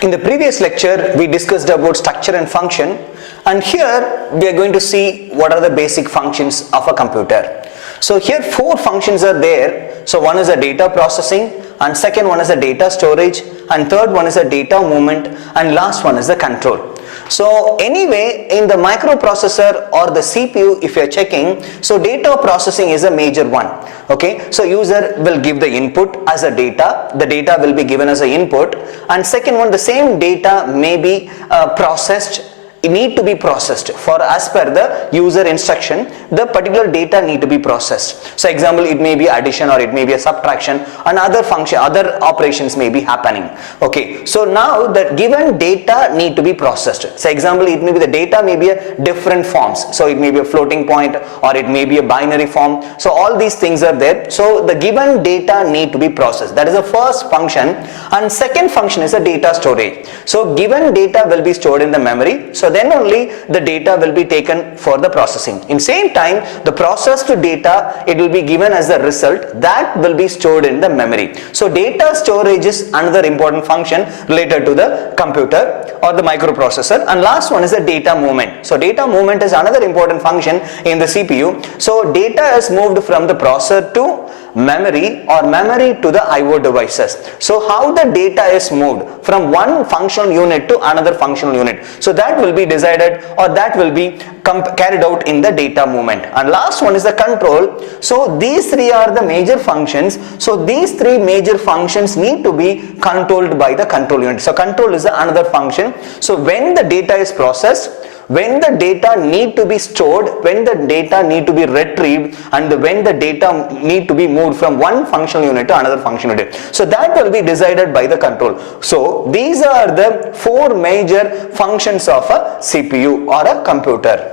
In the previous lecture, we discussed about structure and function, and here we are going to see what are the basic functions of a computer. So here 4 functions are there. So one is a data processing, and second one is a data storage, and third one is a data movement, and last one is the control. So anyway, in the microprocessor or the CPU, if you are checking, so data processing is a major one. Okay, so user will give the input as a data, the data will be given as an input, and second one, the same data may be processed. It need to be processed for as per the user instruction. The particular data need to be processed. So example, it may be addition or it may be a subtraction, and other function, other operations may be happening. Okay, so now the given data need to be processed. So example, it may be the data may be a different forms. So it may be a floating point or it may be a binary form. So all these things are there. So the given data need to be processed. That is the first function. And second function is a data storage. So given data will be stored in the memory. So then only the data will be taken for the processing. In same time, the processed data, it will be given as the result that will be stored in the memory. So data storage is another important function related to the computer or the microprocessor. And last one is the data movement. So data movement is another important function in the CPU. So data is moved from the processor to memory or memory to the IO devices. So how the data is moved from one functional unit to another functional unit. So that will be decided or that will be carried out in the data movement. And last one is the control. So these 3 are the major functions. So these 3 major functions need to be controlled by the control unit. So control is another function. So when the data is processed, when the data need to be stored, when the data need to be retrieved, and when the data need to be moved from one functional unit to another functional unit. So that will be decided by the control. So these are the 4 major functions of a CPU or a computer.